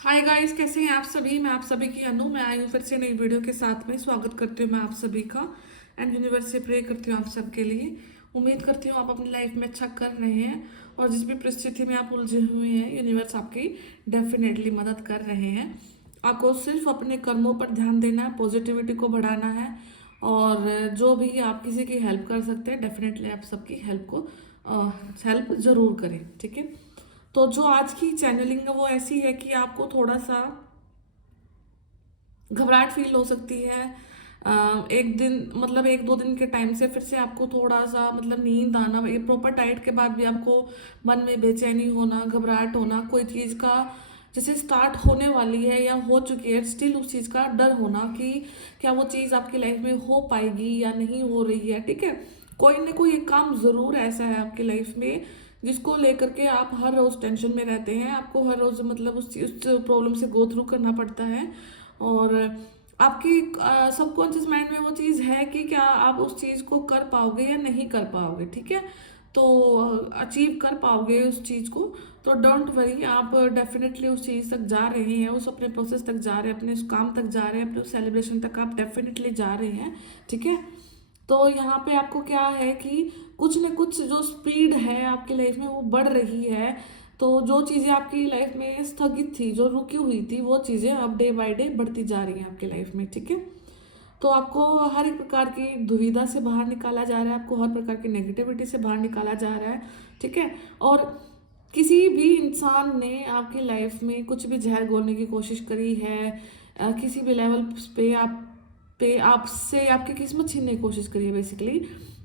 Hi guys, कैसे हैं आप सभी। मैं आप सभी की अनु, मैं आई हूँ फिर से नई वीडियो के साथ में। स्वागत करती हूँ मैं आप सभी का एंड यूनिवर्स से प्रे करती हूँ आप सबके लिए। उम्मीद करती हूँ आप अपनी लाइफ में अच्छा कर रहे हैं और जिस भी परिस्थिति में आप उलझे हुए हैं यूनिवर्स आपकी डेफिनेटली मदद कर रहे हैं। आपको सिर्फ अपने कर्मों पर ध्यान देना है, पॉजिटिविटी को बढ़ाना है और जो भी आप किसी की हेल्प कर सकते हैं डेफिनेटली आप सबकी हेल्प ज़रूर करें, ठीक है। तो जो आज की चैनलिंग है वो ऐसी है कि आपको थोड़ा सा घबराहट फील हो सकती है। एक दिन मतलब एक दो दिन के टाइम से फिर से आपको थोड़ा सा मतलब नींद आना, ये प्रॉपर डाइट के बाद भी आपको मन में बेचैनी होना, घबराहट होना, कोई चीज़ का जैसे स्टार्ट होने वाली है या हो चुकी है स्टिल उस चीज़ का डर होना कि क्या वो चीज़ आपकी लाइफ में हो पाएगी या नहीं हो रही है, ठीक है। कोई ना कोई एक काम ज़रूर ऐसा है आपकी लाइफ में जिसको लेकर के आप हर रोज़ टेंशन में रहते हैं, आपको हर रोज़ मतलब उस प्रॉब्लम से गो थ्रू करना पड़ता है और आपकी सबकॉन्शियस माइंड में वो चीज़ है कि क्या आप उस चीज़ को कर पाओगे या नहीं कर पाओगे, ठीक है। तो अचीव कर पाओगे उस चीज़ को, तो डोंट वरी, आप डेफिनेटली उस चीज़ तक जा रहे हैं, उस अपने प्रोसेस तक जा रहे हैं, अपने उस काम तक जा रहे हैं, अपने उस सेलिब्रेशन तक आप डेफिनेटली जा रहे हैं, ठीक है। तो यहाँ पे आपको क्या है कि कुछ न कुछ जो स्पीड है आपकी लाइफ में वो बढ़ रही है। तो जो चीज़ें आपकी लाइफ में स्थगित थी, जो रुकी हुई थी, वो चीज़ें अब डे बाय डे बढ़ती जा रही हैं आपकी लाइफ में, ठीक है। तो आपको हर एक प्रकार की दुविधा से बाहर निकाला जा रहा है, आपको हर प्रकार की नेगेटिविटी से बाहर निकाला जा रहा है, ठीक है। और किसी भी इंसान ने आपकी लाइफ में कुछ भी जहर घोलने की कोशिश करी है, किसी भी लेवल पे आपसे आपकी किस्मत छीनने की कोशिश करी है बेसिकली,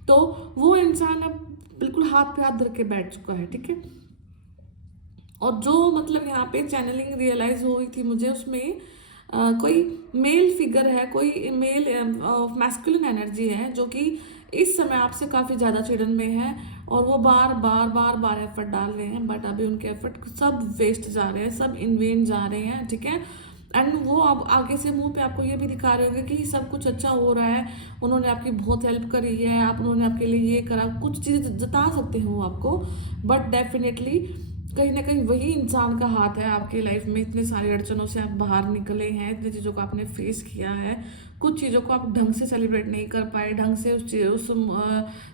तो वो इंसान अब बिल्कुल हाथ पे हाथ धर के बैठ चुका है, ठीक है। और जो मतलब यहाँ पे चैनलिंग रियलाइज हुई थी मुझे उसमें कोई मेल फिगर है, कोई मेल मैस्कुलिन एनर्जी है जो कि इस समय आपसे काफ़ी ज़्यादा चिड़न में है और वो बार बार एफर्ट डाल रहे हैं, बट अभी उनके एफर्ट सब वेस्ट जा रहे हैं, सब इन वेन जा रहे हैं, ठीक है। एंड वो अब आगे से मुंह पे आपको ये भी दिखा रहे होंगे कि सब कुछ अच्छा हो रहा है, उन्होंने आपकी बहुत हेल्प करी है, आप उन्होंने आपके लिए ये करा, कुछ चीज़ें जता सकते हैं वो आपको, बट डेफिनेटली कहीं ना कहीं वही इंसान का हाथ है आपकी लाइफ में। इतने सारी अड़चनों से आप बाहर निकले हैं, इतनी चीज़ों को आपने फेस किया है, कुछ चीज़ों को आप ढंग से सेलिब्रेट नहीं कर पाए, ढंग से उस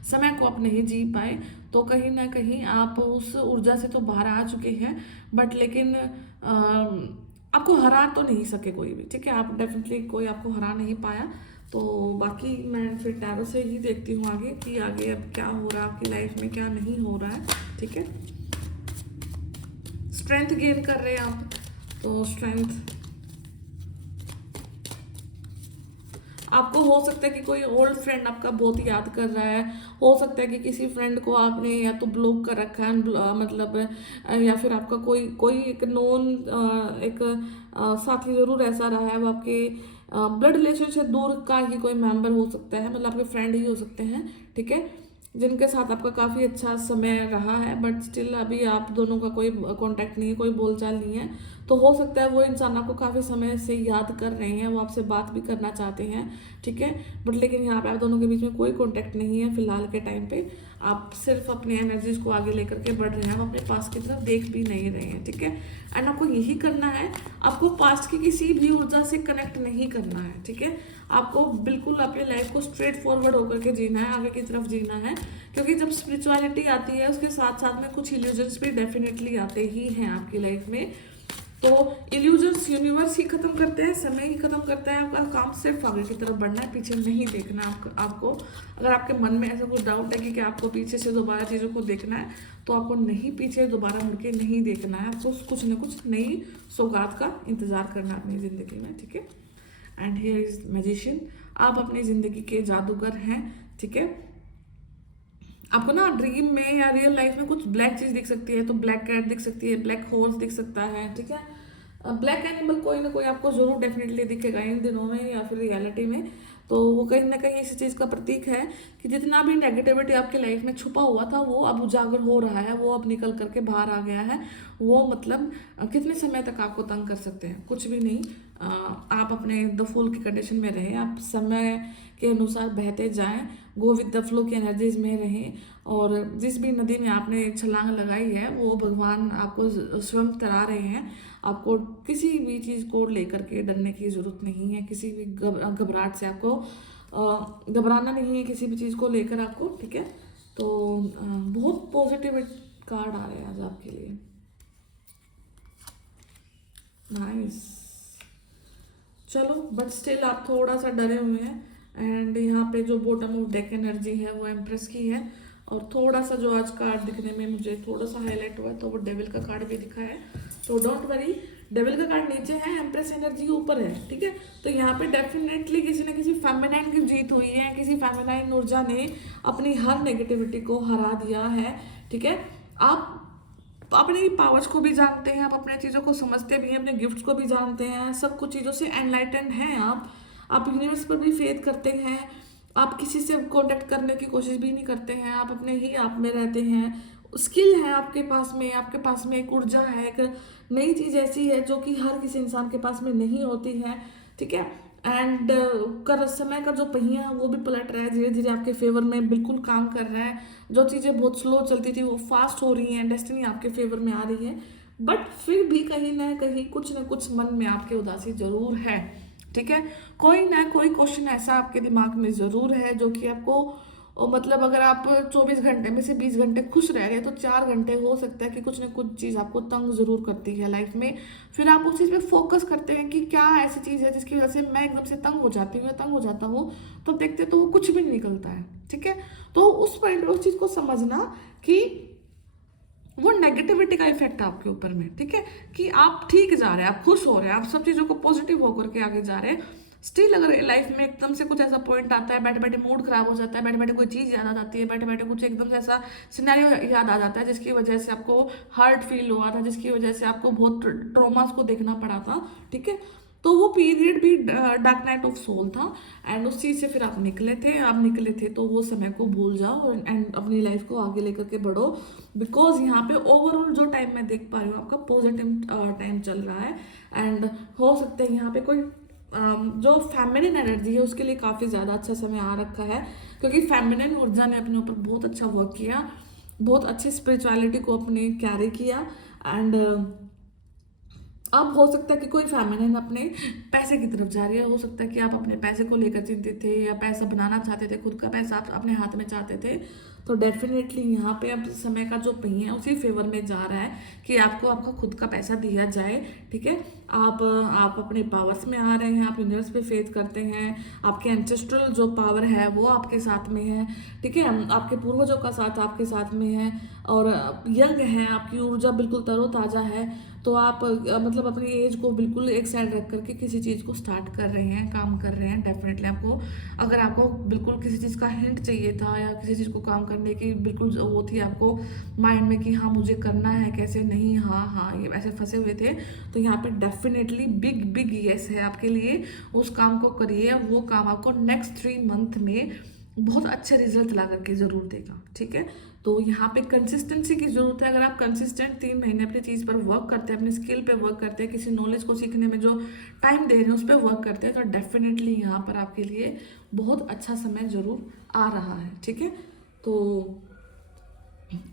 समय को आप नहीं जी पाए, तो कहीं ना कहीं आप उस ऊर्जा से तो बाहर आ चुके हैं, बट लेकिन आपको हरा तो नहीं सके कोई भी, ठीक है। आप डेफिनेटली कोई आपको हरा नहीं पाया। तो बाकी मैं फिर टैरो से ही देखती हूँ आगे कि आगे अब क्या हो रहा है आपकी लाइफ में, क्या नहीं हो रहा है, ठीक है। स्ट्रेंथ गेन कर रहे हैं आप, तो स्ट्रेंथ आपको हो सकता है कि कोई ओल्ड फ्रेंड आपका बहुत याद कर रहा है, हो सकता है कि किसी फ्रेंड को आपने या तो ब्लॉक कर रखा है, मतलब या फिर आपका कोई कोई एक नॉन एक साथी जरूर ऐसा रहा है, वो आपके ब्लड रिलेशन से दूर का ही कोई मेंबर हो सकता है, मतलब आपके फ्रेंड ही हो सकते हैं, ठीक है, जिनके साथ आपका काफ़ी अच्छा समय रहा है, बट स्टिल अभी आप दोनों का कोई कांटेक्ट नहीं है, कोई बोलचाल नहीं है। तो हो सकता है वो इंसान आपको काफ़ी समय से याद कर रहे हैं, वो आपसे बात भी करना चाहते हैं, ठीक है, बट लेकिन यहाँ पे आप दोनों के बीच में कोई कांटेक्ट नहीं है फिलहाल के टाइम पे। आप सिर्फ अपनी एनर्जीज को आगे लेकर के बढ़ रहे हैं, आप अपने पास की तरफ देख भी नहीं रहे हैं, ठीक है। एंड आपको यही करना है, आपको पास्ट की किसी भी ऊर्जा से कनेक्ट नहीं करना है, ठीक है। आपको बिल्कुल अपनी लाइफ को स्ट्रेट फॉरवर्ड होकर के जीना है, आगे की तरफ जीना है, क्योंकि जब स्पिरिचुअलिटी आती है उसके साथ साथ में कुछ इल्यूजन्स भी डेफिनेटली आते ही हैं आपकी लाइफ में। तो इल्यूजन्स यूनिवर्स ही खत्म करते हैं, समय ही खत्म करता है, आपका काम सिर्फ आगे की तरफ बढ़ना है, पीछे नहीं देखना आपको। अगर आपके मन में ऐसा कुछ डाउट है कि आपको पीछे से दोबारा चीज़ों को देखना है, तो आपको नहीं पीछे दोबारा मुड़ के नहीं देखना है, आपको कुछ ना कुछ नई सौगात का इंतजार करना है अपनी ज़िंदगी में, ठीक है। एंड हियर इज मैजिशियन, आप अपनी ज़िंदगी के जादूगर हैं, ठीक है। आपको ना ड्रीम में या रियल लाइफ में कुछ ब्लैक चीज दिख सकती है, तो ब्लैक कैट दिख सकती है, ब्लैक हॉर्स दिख सकता है, ठीक है। ब्लैक एनिमल कोई ना कोई आपको जरूर डेफिनेटली दिखेगा इन दिनों में या फिर रियलिटी में। तो वो कहीं ना कहीं इसी चीज़ का प्रतीक है कि जितना भी नेगेटिविटी आपकी लाइफ में छुपा हुआ था वो अब उजागर हो रहा है, वो अब निकल करके बाहर आ गया है। वो मतलब कितने समय तक आपको तंग कर सकते हैं, कुछ भी नहीं। आप अपने द फूल की कंडीशन में रहें, आप समय के अनुसार बहते जाएं, गो विद द फ्लो की एनर्जीज में रहें। और जिस भी नदी में आपने छलांग लगाई है वो भगवान आपको स्वयं तरा रहे हैं। आपको किसी भी चीज़ को लेकर के डरने की ज़रूरत नहीं है, किसी भी घबराहट से आपको घबराना नहीं है किसी भी चीज़ को लेकर आपको, ठीक है। तो बहुत पॉजिटिव कार्ड आ रहे हैं आज आपके लिए। नाइस। चलो, बट स्टिल आप थोड़ा सा डरे हुए हैं। एंड यहाँ पे जो बॉटम ऑफ डेक एनर्जी है वो एम्प्रेस की है। और थोड़ा सा जो आज कार्ड दिखने में मुझे थोड़ा सा हाईलाइट हुआ है तो वो डेविल का कार्ड भी दिखा है। तो डोंट वरी, डेविल का कार्ड नीचे है, एम्प्रेस एनर्जी ऊपर है, ठीक है। तो यहाँ पे डेफिनेटली किसी न किसी फेमिनाइन की जीत हुई है, किसी फेमिनाइन ऊर्जा ने अपनी हर नेगेटिविटी को हरा दिया है, ठीक है। आप अपनी पावर्स को भी जानते हैं, आप अपने चीज़ों को समझते भी हैं, अपने गिफ्ट्स को भी जानते हैं, सब कुछ चीज़ों से एनलाइटेंड हैं आप यूनिवर्स पर भी फेथ करते हैं। आप किसी से कांटेक्ट करने की कोशिश भी नहीं करते हैं, आप अपने ही आप में रहते हैं। स्किल है आपके पास में एक ऊर्जा है, एक नई चीज़ ऐसी है जो कि हर किसी इंसान के पास में नहीं होती है, ठीक है। एंड कर समय का जो पहिया है वो भी पलट रहा है, धीरे धीरे आपके फेवर में बिल्कुल काम कर रहा है। जो चीज़ें बहुत स्लो चलती थी वो फास्ट हो रही हैं, डेस्टिनी आपके फेवर में आ रही है। बट फिर भी कहीं ना कहीं कुछ न कुछ मन में आपके उदासी जरूर है, ठीक है। कोई ना कोई क्वेश्चन ऐसा आपके दिमाग में ज़रूर है जो कि आपको मतलब अगर आप 24 घंटे में से 20 घंटे खुश रह रहे हैं तो 4 घंटे हो सकता है कि कुछ ना कुछ चीज़ आपको तंग ज़रूर करती है लाइफ में। फिर आप उस चीज़ पे फोकस करते हैं कि क्या ऐसी चीज़ है जिसकी वजह से मैं एकदम से तंग हो जाती हूँ या तंग हो जाता हूँ, तो देखते तो वो कुछ भी नहीं निकलता है, ठीक है। तो उस पॉइंट उस चीज़ को समझना कि वो नेगेटिविटी का इफेक्ट आपके ऊपर में, ठीक है। कि आप ठीक जा रहे हैं, आप खुश हो रहे हैं, आप सब चीज़ों को पॉजिटिव होकर के आगे जा रहे हैं। स्टिल अगर लाइफ में एकदम से कुछ ऐसा पॉइंट आता है, बैठे बैठे मूड खराब हो जाता है, बैठे बैठे कोई चीज़ याद आ जाती है, बैठे बैठे कुछ एकदम से ऐसा सिनेरियो याद आ जाता है जिसकी वजह से आपको हर्ट फील हुआ था, जिसकी वजह से आपको बहुत ट्रॉमास को देखना पड़ा था, ठीक है। तो वो पीरियड भी डार्क नाइट ऑफ सोल था। एंड उस चीज़ से फिर आप निकले थे तो वो समय को भूल जाओ एंड अपनी लाइफ को आगे लेकर के बढ़ो। बिकॉज यहाँ पे ओवरऑल जो टाइम मैं देख पा रही हूँ आपका पॉजिटिव टाइम चल रहा है। एंड हो सकता है यहाँ पे कोई जो फेमिनिन एनर्जी है उसके लिए काफ़ी ज़्यादा अच्छा समय आ रखा है, क्योंकि फेमिनिन ऊर्जा ने अपने ऊपर बहुत अच्छा वर्क किया, बहुत अच्छी स्पिरिचुअलिटी को अपने कैरी किया। एंड अब हो सकता है कि कोई फेमिनिन अपने पैसे की तरफ जा रही है, हो सकता है कि आप अपने पैसे को लेकर चिंतित थे या पैसा बनाना चाहते थे, खुद का पैसा आप अपने हाथ में चाहते थे। तो डेफिनेटली यहाँ पे अब समय का जो पहिया है उसी फेवर में जा रहा है कि आपको आपका खुद का पैसा दिया जाए, ठीक है। आप अपने पावर्स में आ रहे हैं, आप यूनिवर्स पे फेथ करते हैं, आपके एंसेस्ट्रल जो पावर है वो आपके साथ में है, ठीक है। आपके पूर्वजों का साथ आपके साथ में है और यंग है, आपकी ऊर्जा बिल्कुल तरोताज़ा है। तो आप मतलब अपनी एज को बिल्कुल एक साइड रख करके किसी चीज़ को स्टार्ट कर रहे हैं, काम कर रहे हैं। डेफिनेटली आपको अगर आपको बिल्कुल किसी चीज़ का हिंट चाहिए था या किसी चीज़ को काम करने की बिल्कुल वो थी आपको माइंड में कि हाँ मुझे करना है, कैसे नहीं, हाँ ये ऐसे फंसे हुए थे, तो यहाँ पे डेफिनेटली बिग बिग येस है आपके लिए। उस काम को करिए, वो काम आपको नेक्स्ट 3 मंथ में बहुत अच्छे रिजल्ट ला करके ज़रूर देगा, ठीक है। तो यहाँ पे कंसिस्टेंसी की ज़रूरत है। अगर आप कंसिस्टेंट 3 महीने अपनी चीज़ पर वर्क करते हैं, अपनी स्किल पे वर्क करते हैं, किसी नॉलेज को सीखने में जो टाइम दे रहे हैं उस पर वर्क करते हैं, तो डेफिनेटली यहाँ पर आपके लिए बहुत अच्छा समय ज़रूर आ रहा है, ठीक है। तो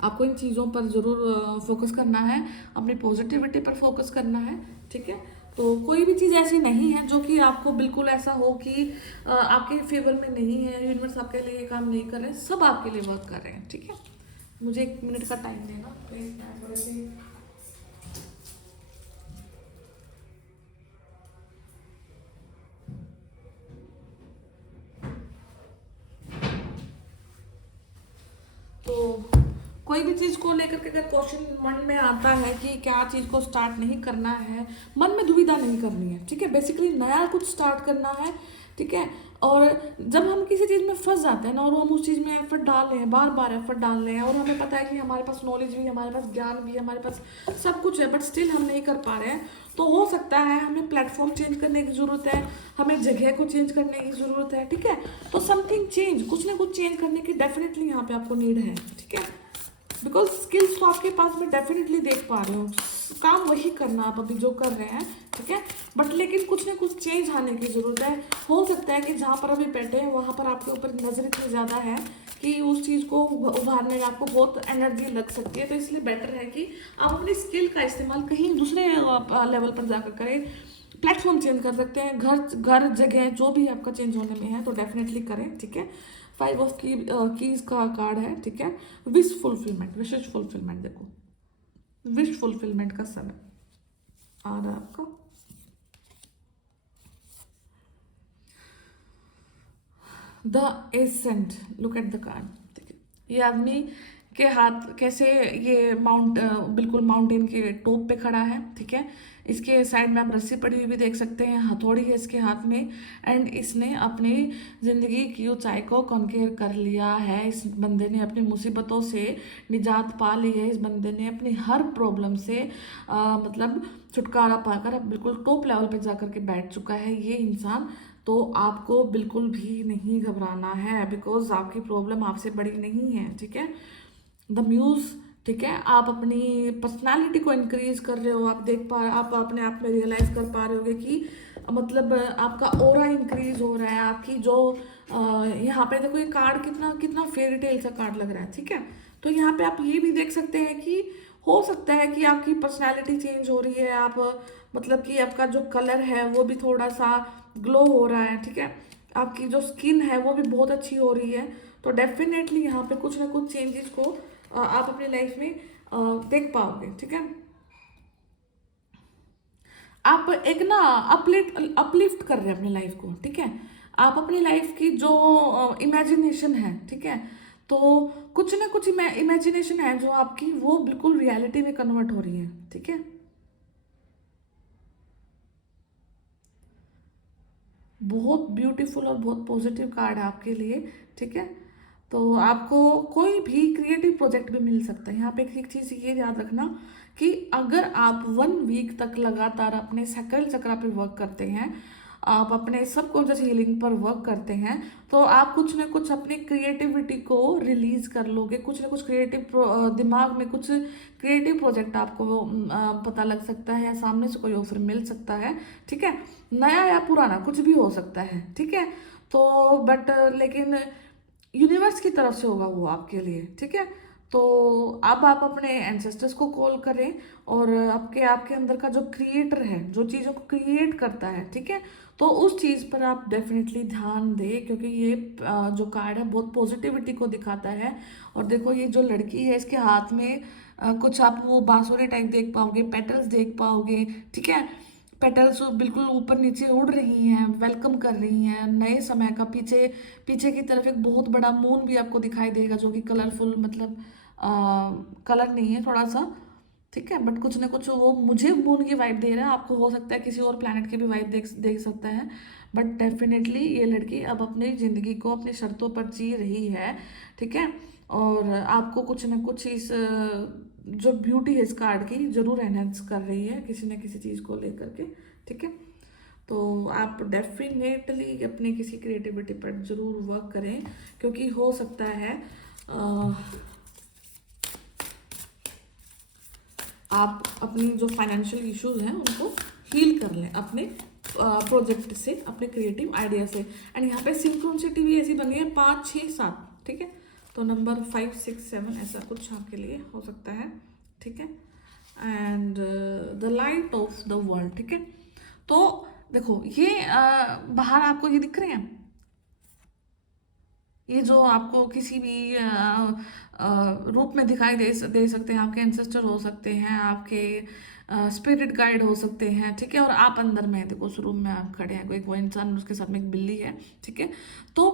आपको इन चीज़ों पर ज़रूर फोकस करना है, अपनी पॉजिटिविटी पर फोकस करना है, ठीक है। तो कोई भी चीज़ ऐसी नहीं है जो कि आपको बिल्कुल ऐसा हो कि आपके फेवर में नहीं है, यूनिवर्स आपके लिए ये काम नहीं कर रहे, सब आपके लिए वर्क कर रहे हैं, ठीक है। मुझे 1 मिनट का टाइम देना प्लीज, मैं थोड़े से तो कोई भी चीज़ को लेकर के अगर क्वेश्चन मन में आता है कि क्या चीज़ को स्टार्ट नहीं करना है, मन में दुविधा नहीं करनी है, ठीक है। बेसिकली नया कुछ स्टार्ट करना है, ठीक है। और जब हम किसी चीज़ में फंस जाते हैं ना, और हम उस चीज़ में एफर्ट डाल रहे हैं, बार बार एफर्ट डाल रहे हैं, और हमें पता है कि हमारे पास नॉलेज भी है, हमारे पास ज्ञान भी है, हमारे पास सब कुछ है, बट स्टिल हम नहीं कर पा रहे हैं, तो हो सकता है हमें प्लेटफॉर्म चेंज करने की ज़रूरत है, हमें जगह को चेंज करने की ज़रूरत है, ठीक है। तो समथिंग चेंज, कुछ ना कुछ चेंज करने की डेफिनेटली यहाँ पे आपको नीड है, ठीक है। बिकॉज स्किल्स तो आपके पास मैं डेफिनेटली देख पा रही हूँ, काम वही करना आप अभी जो कर रहे हैं, ठीक है। बट लेकिन कुछ ना कुछ चेंज आने की ज़रूरत है। हो सकता है कि जहाँ पर अभी बैठे हैं वहाँ पर आपके ऊपर नज़र इतनी ज़्यादा है कि उस चीज़ को उभारने में आपको बहुत एनर्जी लग सकती है, तो इसलिए बेटर है कि आप अपनी स्किल का इस्तेमाल कहीं दूसरे लेवल पर जाकर करें। प्लेटफॉर्म चेंज कर सकते हैं, घर जगह जो भी आपका चेंज होने में है तो डेफिनेटली करें, ठीक है। 5 ऑफ कीज का कार्ड है, ठीक है। विश फुलफिलमेंट, विशेष फुलफिलमेंट, देखो विश फुलफिलमेंट का समय आ रहा है आपका। The ascent, look at the card, ठीक है। ये आदमी के हाथ कैसे, ये बिल्कुल माउंटेन के टॉप पे खड़ा है, ठीक है। इसके साइड में आप रस्सी पड़ी हुई भी देख सकते हैं, हथौड़ी है इसके हाथ में, एंड इसने अपनी ज़िंदगी की ऊंचाई को कॉन्केयर कर लिया है। इस बंदे ने अपनी मुसीबतों से निजात पा ली है, इस बंदे ने अपनी हर प्रॉब्लम से मतलब छुटकारा पाकर अब बिल्कुल टॉप लेवल पे जाकर के बैठ चुका है ये इंसान। तो आपको बिल्कुल भी नहीं घबराना है, बिकॉज आपकी प्रॉब्लम आपसे बड़ी नहीं है, ठीक है। द म्यूज, ठीक है। आप अपनी पर्सनालिटी को इंक्रीज कर रहे हो, आप अपने आप में रियलाइज कर पा रहे होगे कि मतलब आपका ऑरा इंक्रीज हो रहा है, आपकी जो यहाँ पे देखो ये कार्ड कितना कितना फेरी टेल सा कार्ड लग रहा है, ठीक है। तो यहाँ पे आप ये भी देख सकते हैं कि हो सकता है कि आपकी पर्सनालिटी चेंज हो रही है, आप मतलब कि आपका जो कलर है वो भी थोड़ा सा ग्लो हो रहा है, ठीक है। आपकी जो स्किन है वो भी बहुत अच्छी हो रही है। तो डेफिनेटली यहाँ पे कुछ ना कुछ चेंजेस को आप अपनी लाइफ में देख पाओगे, ठीक है। आप एक ना अपलिफ्ट कर रहे हैं अपनी लाइफ को, ठीक है। आप अपनी लाइफ की जो इमेजिनेशन है, ठीक है, तो कुछ ना कुछ इमेजिनेशन है जो आपकी, वो बिल्कुल रियलिटी में कन्वर्ट हो रही है, ठीक है। बहुत ब्यूटीफुल और बहुत पॉजिटिव कार्ड है आपके लिए, ठीक है। तो आपको कोई भी क्रिएटिव प्रोजेक्ट भी मिल सकता है। यहाँ पे एक चीज़ ये याद रखना कि अगर आप 1 वीक तक लगातार अपने सकल चक्रा पे वर्क करते हैं, आप अपने सबकॉन्शियस हीलिंग पर वर्क करते हैं, तो आप कुछ ना कुछ अपनी क्रिएटिविटी को रिलीज कर लोगे। कुछ ना कुछ दिमाग में कुछ क्रिएटिव प्रोजेक्ट आपको पता लग सकता है, या सामने से कोई ऑफर मिल सकता है, ठीक है। नया या पुराना कुछ भी हो सकता है, ठीक है। तो बट लेकिन यूनिवर्स की तरफ से होगा वो आपके लिए, ठीक है। तो अब आप अपने एंसेस्टर्स को कॉल करें, और आपके आपके अंदर का जो क्रिएटर है, जो चीज़ों को क्रिएट करता है, ठीक है, तो उस चीज़ पर आप डेफिनेटली ध्यान दें, क्योंकि ये जो कार्ड है बहुत पॉजिटिविटी को दिखाता है। और देखो ये जो लड़की है इसके हाथ में कुछ आप वो बांसुरी टाइप देख पाओगे, पेटल्स देख पाओगे, ठीक है। पेटल्स बिल्कुल ऊपर नीचे उड़ रही हैं, वेलकम कर रही हैं नए समय का। पीछे पीछे की तरफ एक बहुत बड़ा मून भी आपको दिखाई देगा, जो कि कलरफुल, मतलब कलर नहीं है थोड़ा सा, ठीक है, बट कुछ ना कुछ वो मुझे मून की वाइब दे रहा है, आपको हो सकता है किसी और प्लैनेट की भी वाइब देख देख सकता है। बट डेफिनेटली ये लड़की अब अपनी ज़िंदगी को अपनी शर्तों पर जी रही है, ठीक है। और आपको कुछ ना कुछ इस जो ब्यूटी है इस कार्ड की जरूर एनहेंस कर रही है किसी न किसी चीज़ को लेकर के, ठीक है। तो आप डेफिनेटली अपनी किसी क्रिएटिविटी पर जरूर वर्क करें, क्योंकि हो सकता है आप अपनी जो फाइनेंशियल इश्यूज हैं उनको हील कर लें अपने प्रोजेक्ट से, अपने क्रिएटिव आइडिया से। एंड यहाँ पे सिंक्रोनिसिटी भी ऐसी बनी है 5 6 7, ठीक है। तो नंबर 5 6 7 ऐसा कुछ आपके लिए हो सकता है, ठीक है। And the light of the world, ठीक है। तो देखो ये बाहर आपको ये दिख रहे हैं, ये जो आपको किसी भी रूप में दिखाई दे सकते हैं, आपके एंसेस्टर हो सकते हैं, आपके स्पिरिट गाइड हो सकते हैं, ठीक है। और आप अंदर में देखो उस रूम में आप खड़े हैं, कोई इंसान, उसके साथ में एक बिल्ली है, ठीक है। तो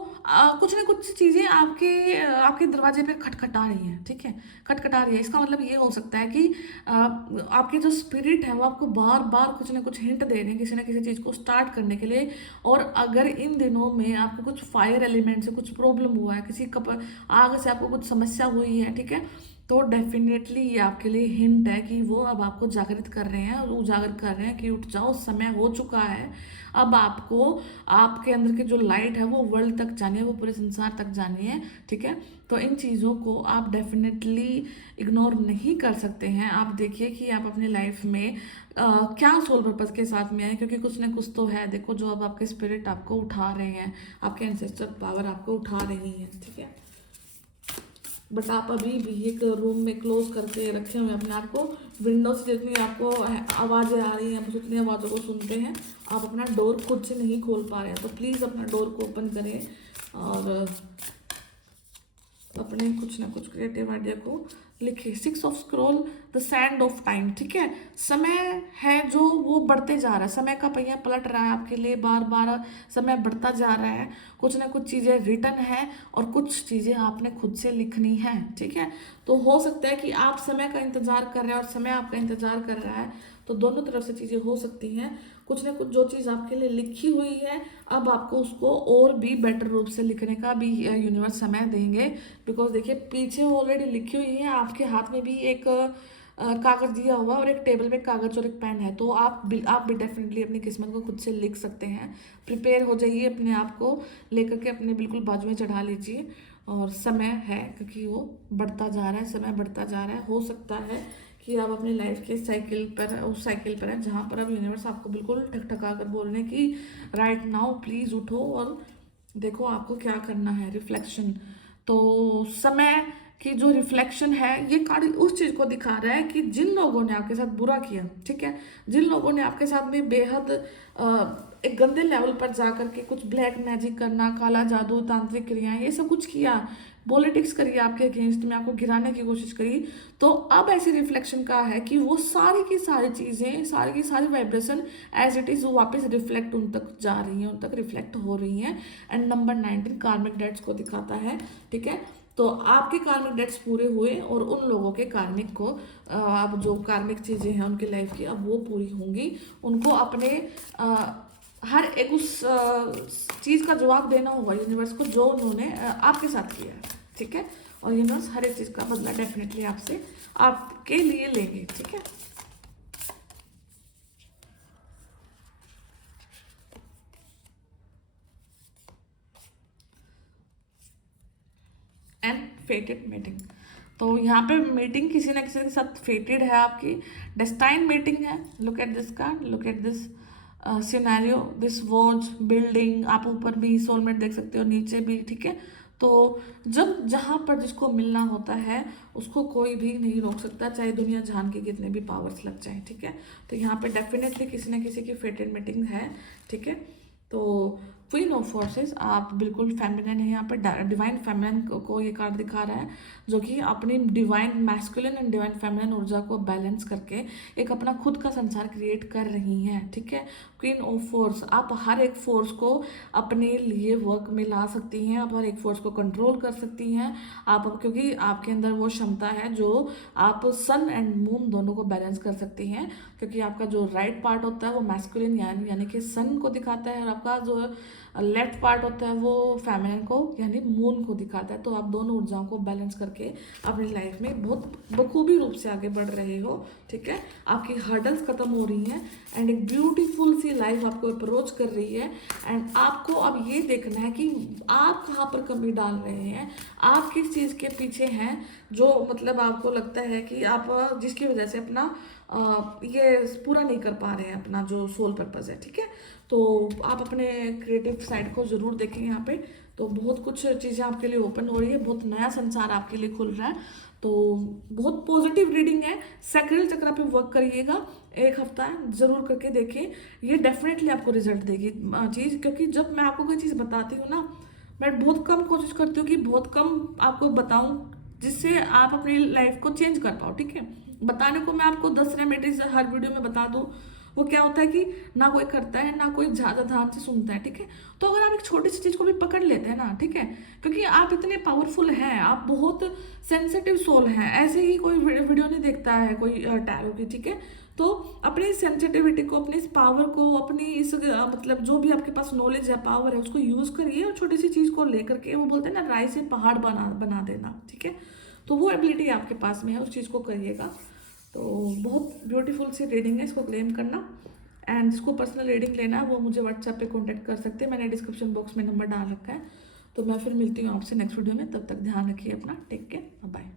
कुछ ना कुछ चीज़ें आपके दरवाजे पे खटखटा रही हैं, ठीक है, खटखटा रही है। इसका मतलब ये हो सकता है कि आपकी जो स्पिरिट है वो आपको बार बार कुछ ना कुछ हिंट दे रहे हैं किसी ना किसी चीज़ को स्टार्ट करने के लिए। और अगर इन दिनों में आपको कुछ फायर एलिमेंट से कुछ प्रॉब्लम हुआ है, किसी कप आग से आपको कुछ समस्या हुई है, ठीक है, तो डेफिनेटली ये आपके लिए हिंट है कि वो अब आपको जागृत कर रहे हैं और उजागर कर रहे हैं कि उठ जाओ, समय हो चुका है। अब आपको आपके अंदर की जो लाइट है वो वर्ल्ड तक जानी है, वो पूरे संसार तक जानी है, ठीक है। तो इन चीज़ों को आप डेफिनेटली इग्नोर नहीं कर सकते हैं। आप देखिए कि आप अपनी लाइफ में क्या सोल पर्पस के साथ में आए, क्योंकि कुछ ना कुछ तो है। देखो जो अब आपके स्पिरिट आपको उठा रहे हैं, आपके एंसेस्टर पावर आपको उठा रही है, ठीक है। बट आप अभी भी एक रूम में क्लोज करके रखे हुए अपने आप को। विंडो से जितनी आपको आवाज़ें आ रही हैं, आप उतनी आवाज़ों को सुनते हैं। आप अपना डोर खुद से नहीं खोल पा रहे हैं, तो प्लीज़ अपना डोर को ओपन करें और अपने कुछ ना कुछ क्रिएटिव आइडिया को लिखिए। 6 of scroll, the sand of time, ठीक है। समय है जो वो बढ़ते जा रहा है, समय का पहिया पलट रहा है आपके लिए, बार बार समय बढ़ता जा रहा है। कुछ ना कुछ चीज़ें रिटर्न है और कुछ चीज़ें आपने खुद से लिखनी है, ठीक है। तो हो सकता है कि आप समय का इंतजार कर रहे हैं और समय आपका इंतजार कर रहा है, तो दोनों तरफ से चीज़ें हो सकती हैं। कुछ ना कुछ जो चीज़ आपके लिए लिखी हुई है, अब आपको उसको और भी बेटर रूप से लिखने का भी यूनिवर्स समय देंगे। बिकॉज देखिए पीछे ऑलरेडी लिखी हुई है, आपके हाथ में भी एक कागज़ दिया हुआ और एक टेबल पे कागज़ और एक पेन है। तो आप भी डेफिनेटली अपनी किस्मत को खुद से लिख सकते हैं। प्रिपेयर हो जाइए, अपने आप को लेकर के अपने बिल्कुल बाजू में चढ़ा लीजिए। और समय है, क्योंकि वो बढ़ता जा रहा है, समय बढ़ता जा रहा है। हो सकता है कि आप अपनी लाइफ के साइकिल पर, उस साइकिल पर हैं जहाँ पर अब यूनिवर्स आपको बिल्कुल ठकठका कर बोल रहे हैं कि राइट नाउ प्लीज़ उठो और देखो आपको क्या करना है। रिफ्लेक्शन, तो समय की जो रिफ्लेक्शन है, ये कार्ड उस चीज़ को दिखा रहा है कि जिन लोगों ने आपके साथ बुरा किया, ठीक है, जिन लोगों ने आपके साथ में बेहद एक गंदे लेवल पर जा करके कुछ ब्लैक मैजिक करना, काला जादू, तांत्रिक क्रियाएं, ये सब कुछ किया, पॉलिटिक्स करी आपके अगेंस्ट में, आपको गिराने की कोशिश करी, तो अब ऐसी रिफ्लेक्शन का है कि वो सारी की सारी चीज़ें, सारी की सारी वाइब्रेशन एज इट इज़ वो वापस रिफ्लेक्ट उन तक जा रही हैं, उन तक रिफ्लेक्ट हो रही हैं। एंड नंबर 19 कार्मिक डेट्स को दिखाता है, ठीक है। तो आपके कार्मिक डेट्स पूरे हुए और उन लोगों के कार्मिक को अब जो कार्मिक चीज़ें हैं उनकी लाइफ की, अब वो पूरी होंगी। उनको अपने हर एक उस चीज़ का जवाब देना होगा यूनिवर्स को जो उन्होंने आपके साथ किया है, ठीक है। और यूनिवर्स हर एक चीज़ का बदला डेफिनेटली आपसे, आपके लिए लेंगे, ठीक है। एंड फेटेड मीटिंग, तो यहाँ पे मीटिंग किसी ना किसी के साथ फेटेड है, आपकी डेस्टाइन मीटिंग है। Look at this card, look at this scenario, this watch building, आप ऊपर भी सोलमेट देख सकते हो, नीचे भी, ठीक है। तो जब जहाँ पर जिसको मिलना होता है उसको कोई भी नहीं रोक सकता, चाहे दुनिया जान के कितने भी पावर्स लग जाए, ठीक है। तो यहाँ पे डेफिनेटली किसी ना किसी की फेटेड मीटिंग है, ठीक है। तो क्वीन ऑफ फोर्सेस, आप बिल्कुल फेमिनिन है, यहाँ पर डिवाइन फेमिनिन को ये कार्ड दिखा रहा है, जो कि अपनी divine masculine and divine feminine ऊर्जा को बैलेंस करके एक अपना खुद का संसार क्रिएट कर रही हैं, ठीक है। क्वीन ऑफ फोर्स, आप हर एक फोर्स को अपने लिए वर्क में ला सकती हैं, आप हर एक फोर्स को कंट्रोल कर सकती हैं आप, क्योंकि आपके अंदर वो क्षमता है जो आप सन एंड मून दोनों को बैलेंस कर सकती हैं। क्योंकि आपका जो राइट पार्ट होता है वो मैस्कुलिन यानी कि सन को दिखाता है, और आपका जो लेफ्ट पार्ट होता है वो फेमिनिन को यानी मून को दिखाता है। तो आप दोनों ऊर्जाओं को बैलेंस करके अपनी लाइफ में बहुत बखूबी रूप से आगे बढ़ रहे हो, ठीक है। आपकी हर्डल्स खत्म हो रही हैं एंड एक ब्यूटीफुल सी लाइफ आपको अप्रोच कर रही है। एंड आपको अब ये देखना है कि आप कहाँ पर कमी डाल रहे हैं, आप किस चीज़ के पीछे हैं, जो मतलब आपको लगता है कि आप जिसकी वजह से अपना ये पूरा नहीं कर पा रहे हैं अपना जो सोल पर्पस है, ठीक है। तो आप अपने क्रिएटिव साइड को ज़रूर देखें यहाँ पे, तो बहुत कुछ चीज़ें आपके लिए ओपन हो रही है, बहुत नया संसार आपके लिए खुल रहा है। तो बहुत पॉजिटिव रीडिंग है। सैक्रल चक्र पे वर्क करिएगा, एक हफ्ता ज़रूर करके देखें, ये डेफिनेटली आपको रिजल्ट देगी चीज़। क्योंकि जब मैं आपको कोई चीज़ बताती हूँ ना, मैं बहुत कम कोशिश करती हूँ कि बहुत कम आपको बताऊँ जिससे आप अपनी लाइफ को चेंज कर पाओ, ठीक है। बताने को मैं आपको 10 रेमेडीज हर वीडियो में बता दूँ, वो क्या होता है कि ना कोई करता है, ना कोई ज़्यादा ध्यान से सुनता है, ठीक है। तो अगर आप एक छोटी सी चीज़ को भी पकड़ लेते हैं ना, ठीक है, क्योंकि आप इतने पावरफुल हैं, आप बहुत सेंसिटिव सोल हैं, ऐसे ही कोई वीडियो नहीं देखता है कोई टैरो की, ठीक है। तो अपनी सेंसिटिविटी को, अपनी इस पावर को, अपनी इस मतलब जो भी आपके पास नॉलेज है, पावर है, उसको यूज़ करिए, और छोटी सी चीज़ को लेकर के, वो बोलते हैं ना, राई से पहाड़ बना बना देना, ठीक है। तो वो एबिलिटी आपके पास में है, उस चीज़ को करिएगा। तो बहुत ब्यूटीफुल सी रीडिंग है, इसको क्लेम करना। एंड जिसको पर्सनल रीडिंग लेना है वो मुझे व्हाट्सएप पे कांटेक्ट कर सकते हैं, मैंने डिस्क्रिप्शन बॉक्स में नंबर डाल रखा है। तो मैं फिर मिलती हूँ आपसे नेक्स्ट वीडियो में, तब तक ध्यान रखिए अपना, टेक केयर, बाय।